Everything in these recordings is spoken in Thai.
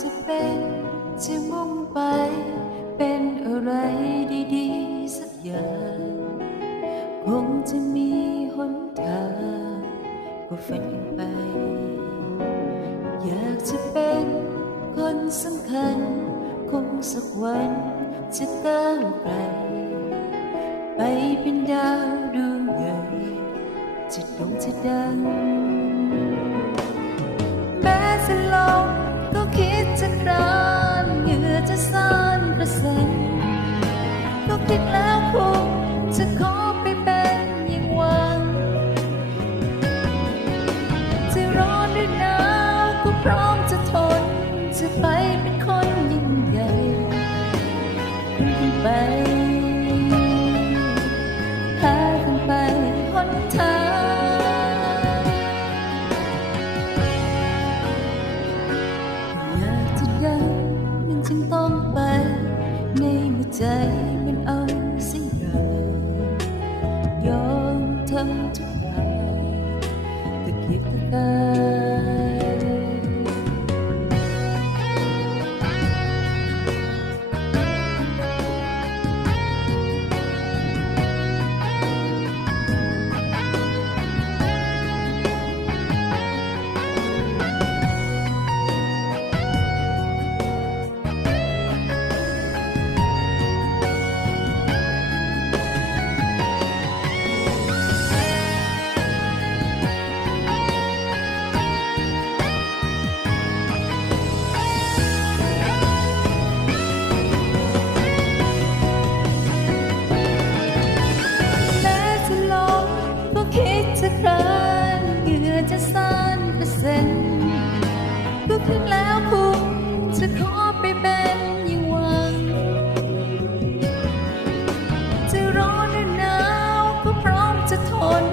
จะเป็นจะมุ่งไป เป็นอะไรดีๆ สักอย่าง คงจะมีหนทางก็ฝันกันไป อยากจะเป็นคนสำคัญ คงสักวันจะก้าวไกลไปเป็นดาวดวงใหญ่จะโด่งจะดัง ก็คิดแล้วคงจะขอไปเป็นอย่างหวังจะร้อนหรือหนาวก็พร้อมจะทน จะไปเป็นคนยิ่งใหญ่คนขึ้นไปหากันไปหนทางอยากจะดังมันจึงต้องไปในเมื่อใจำทุกทางตะเกียกตะกาย งื่อจะซ่านกระเซ็นก็คิดแล้วคงจะขอไปเป็นย่างหวัง จะร้อนหรือหนาวก็พร้อมจะทน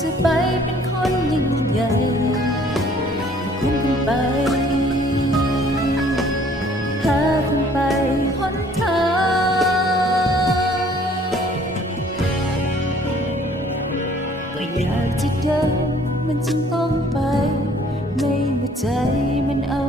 จะไปเป็นคนยิ่งใหญ่คุ้มกันไปหากันไปหนทางก็อยากจะเดิน มันจึงต้องไป ไม่เมื่อใจมันเอา